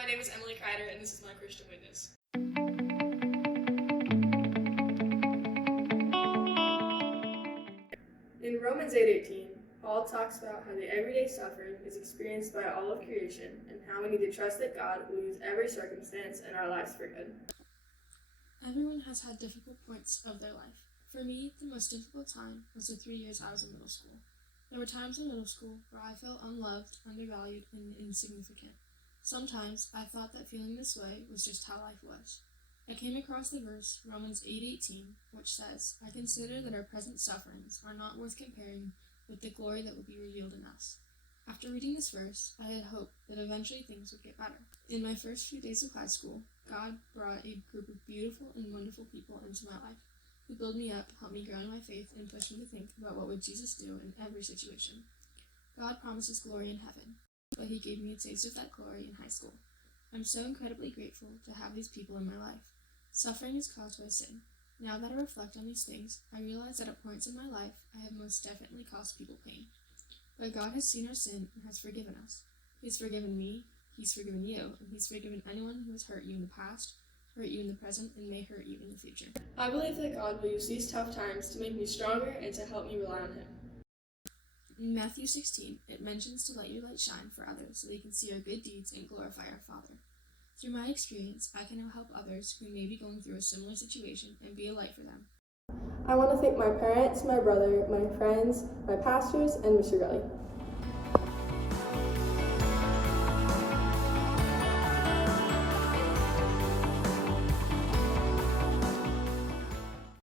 my name is Emily Krider, and this is my Christian Witness. In Romans 8:18, Paul talks about how the everyday suffering is experienced by all of creation and how we need to trust that God will use every circumstance in our lives for good. Everyone has had difficult points of their life. For me, the most difficult time was the 3 years I was in middle school. There were times in middle school where I felt unloved, undervalued, and insignificant. Sometimes I thought that feeling this way was just how life was. I came across the verse Romans 8:18, which says, "I consider that our present sufferings are not worth comparing with the glory that will be revealed in us." After reading this verse, I had hope that eventually things would get better. In my first few days of high school, God brought a group of beautiful and wonderful people into my life who built me up, helped me grow in my faith, and pushed me to think about what would Jesus do in every situation. God promises glory in heaven, but he gave me a taste of that glory in high school. I'm so incredibly grateful to have these people in my life. Suffering is caused by sin. Now that I reflect on these things, I realize that at points in my life, I have most definitely caused people pain. But God has seen our sin and has forgiven us. He's forgiven me, he's forgiven you, and he's forgiven anyone who has hurt you in the past, hurt you in the present, and may hurt you in the future. I believe that God will use these tough times to make me stronger and to help me rely on him. In Matthew 16, it mentions to let your light shine for others so they can see our good deeds and glorify our Father. Through my experience, I can now help others who may be going through a similar situation and be a light for them. I want to thank my parents, my brother, my friends, my pastors, and Mr. Gully.